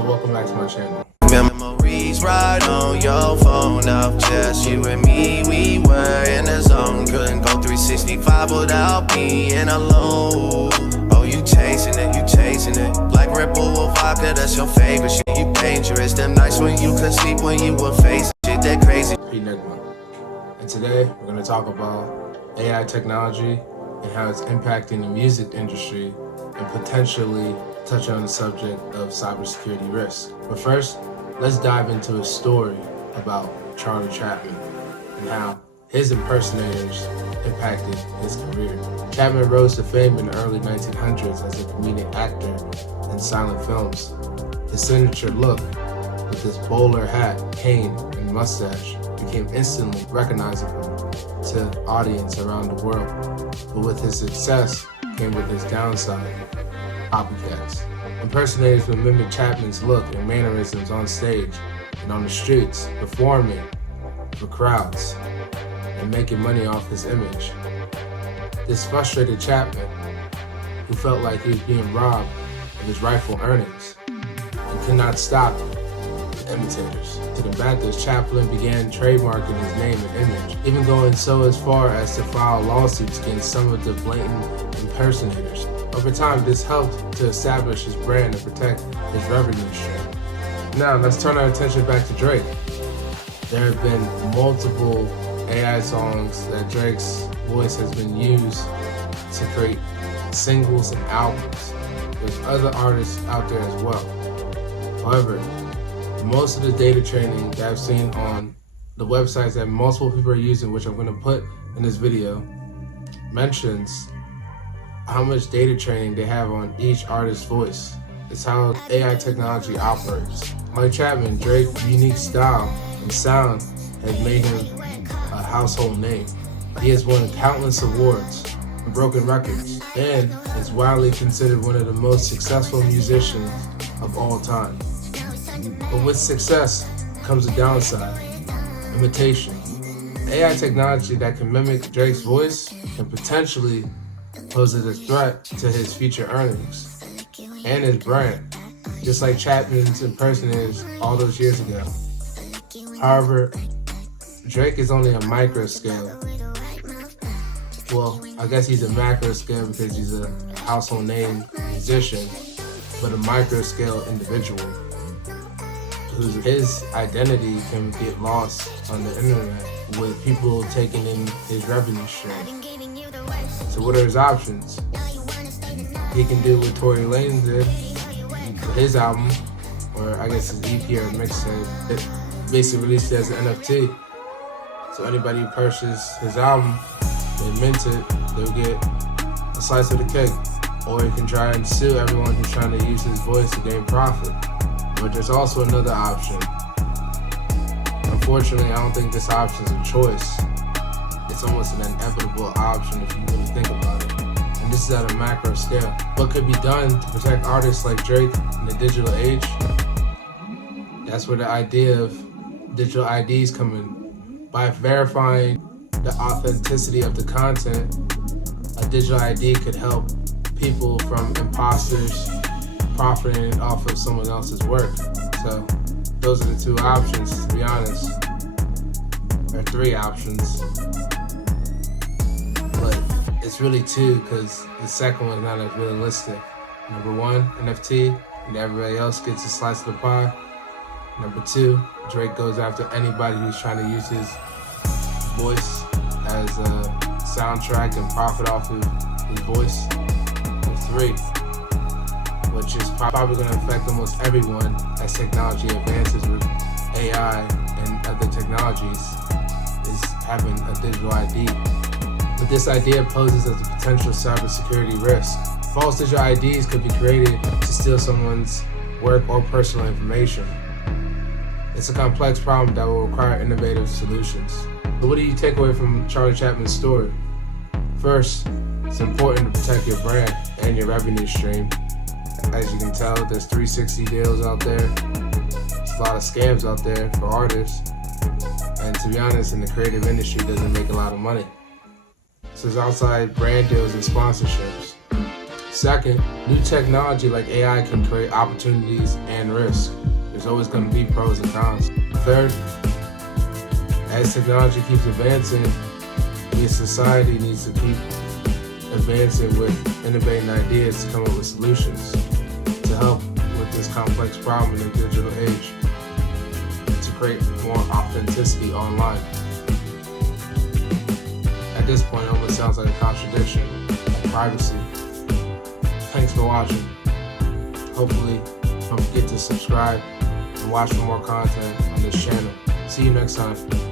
so welcome back to my channel. Memories right on your phone up, just you and me, we were in the zone. Couldn't go 365 without being alone. Oh, you chasing it, Black Ripple or vodka, that's your favorite shit. You dangerous, them nights when you could sleep, when you were facing shit that crazy. And today we're going to talk about AI technology and how it's impacting the music industry and potentially touch on the subject of cybersecurity risk. But first, let's dive into a story about Charlie Chaplin and how his impersonators impacted his career. Chapman rose to fame in the early 1900s as a comedic actor in silent films. His signature look, with his bowler hat, cane, and mustache, became instantly recognizable to audience around the world. But with his success came with his downside: copycats. Impersonators would mimic Chapman's look and mannerisms on stage and on the streets, performing for crowds and making money off his image. This frustrated Chapman, who felt like he was being robbed of his rightful earnings and could not stop the imitators. To combat this, Chaplin began trademarking his name and image, even going so as far as to file lawsuits against some of the blatant impersonators. Over time, this helped to establish his brand and protect his revenue stream. Now, let's turn our attention back to Drake. There have been multiple AI songs that Drake's voice has been used to create singles and albums. There's other artists out there as well. However, most of the data training that I've seen on the websites that multiple people are using, which I'm going to put in this video, mentions how much data training they have on each artist's voice. It's how AI technology operates. Like Chapman, Drake's unique style and sound has made him a household name. He has won countless awards and broken records, and is widely considered one of the most successful musicians of all time. But with success comes a downside: imitation. AI technology that can mimic Drake's voice can potentially pose a threat to his future earnings and his brand, just like Chapman's impersonators all those years ago. However, Drake is only a micro scale. Well, I guess he's a macro scale because he's a household name musician, but a micro scale individual his identity can get lost on the internet with people taking in his revenue stream. So what are his options? He can do what Tory Lanez did for his album, or I guess his EP or mixtape. It basically released it as an NFT. So anybody who purchased his album, they mint it, they'll get a slice of the cake. Or he can try and sue everyone who's trying to use his voice to gain profit. But there's also another option. Unfortunately, I don't think this option is a choice. It's almost an inevitable option if you really think about it. And this is at a macro scale. What could be done to protect artists like Drake in the digital age? That's where the idea of digital IDs come in. By verifying the authenticity of the content, a digital ID could help people from imposters profiting off of someone else's work. So those are the two options, to be honest. Or three options. But it's really two, because the second one is not as realistic. Number one, NFT, and everybody else gets a slice of the pie. Number two, Drake goes after anybody who's trying to use his voice as a soundtrack and profit off of his voice. And three, which is probably going to affect almost everyone as technology advances with AI and other technologies, is having a digital ID. But this idea poses as a potential cybersecurity risk. False digital IDs could be created to steal someone's work or personal information. It's a complex problem that will require innovative solutions. But what do you take away from Charlie Chaplin's story? First, it's important to protect your brand and your revenue stream. As you can tell, there's 360 deals out there. There's a lot of scams out there for artists. And to be honest, in the creative industry, it doesn't make a lot of money. So there's outside brand deals and sponsorships. Second, new technology like AI can create opportunities and risks. There's always going to be pros and cons. Third, as technology keeps advancing, we as society needs to keep advancing with innovating ideas to come up with solutions to help with this complex problem in the digital age, to create more authenticity online. At this point, it almost sounds like a contradiction, like privacy. Thanks for watching. Hopefully, don't forget to subscribe and watch for more content on this channel. See you next time.